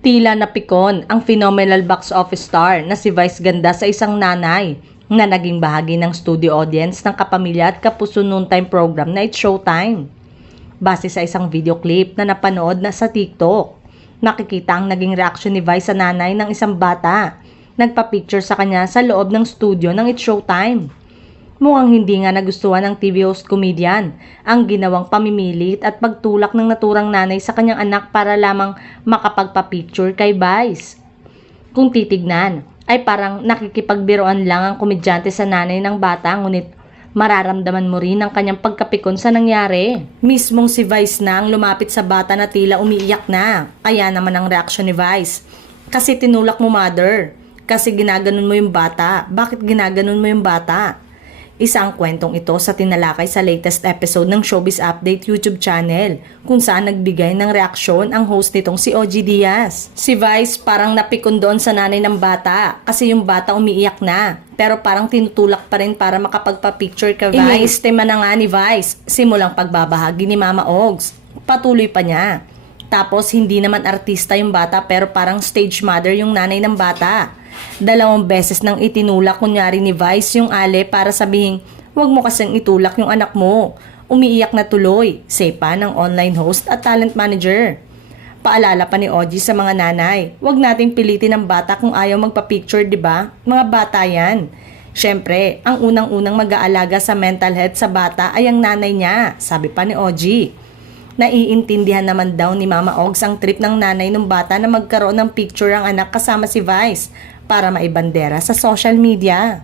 Tila napikon ang phenomenal box office star na si Vice Ganda sa isang nanay na naging bahagi ng studio audience ng Kapamilya at Kapuso noontime program na It's Showtime. Base sa isang video clip na napanood na sa TikTok, nakikita ang naging reaksyon ni Vice sa nanay ng isang bata. Nagpa-picture sa kanya sa loob ng studio ng It's Showtime. Mukhang hindi nga nagustuhan ng TV host comedian ang ginawang pamimilit at pagtulak ng naturang nanay sa kanyang anak para lamang makapagpa-picture kay Vice. Kung titignan, ay parang nakikipagbiroan lang ang komedyante sa nanay ng bata, ngunit mararamdaman mo rin ang kanyang pagkapikon sa nangyari. Mismong si Vice na ang lumapit sa bata na tila umiiyak na. Kaya naman ang reaksyon ni Vice, kasi tinulak mo mother, kasi ginaganon mo yung bata, bakit ginaganon mo yung bata? Isa ang kwentong ito sa tinalakay sa latest episode ng Showbiz Update YouTube channel, kung saan nagbigay ng reaksyon ang host nitong si OG Diaz. Si Vice parang napikon doon sa nanay ng bata kasi yung bata umiiyak na, pero parang tinutulak pa rin para makapagpa-picture ka Vice. Iniistema na nga ni Vice simulang pagbabahagi ni Mama Ogs. Patuloy pa niya. Tapos hindi naman artista yung bata pero parang stage mother yung nanay ng bata. 2 beses nang itinulak kunyari ni Vice yung ale para sabihin, "Huwag mo kasing itulak yung anak mo." Umiiyak na tuloy, say pa ng online host at talent manager. Paalala pa ni OG sa mga nanay, "Huwag nating pilitin ang bata kung ayaw magpa-picture, di ba? Mga bata yan." Siyempre, ang unang-unang mag-aalaga sa mental health sa bata ay ang nanay niya, sabi pa ni OG. Naiintindihan naman daw ni Mama Ogs ang trip ng nanay ng bata na magkaroon ng picture ang anak kasama si Vice para maibandera sa social media.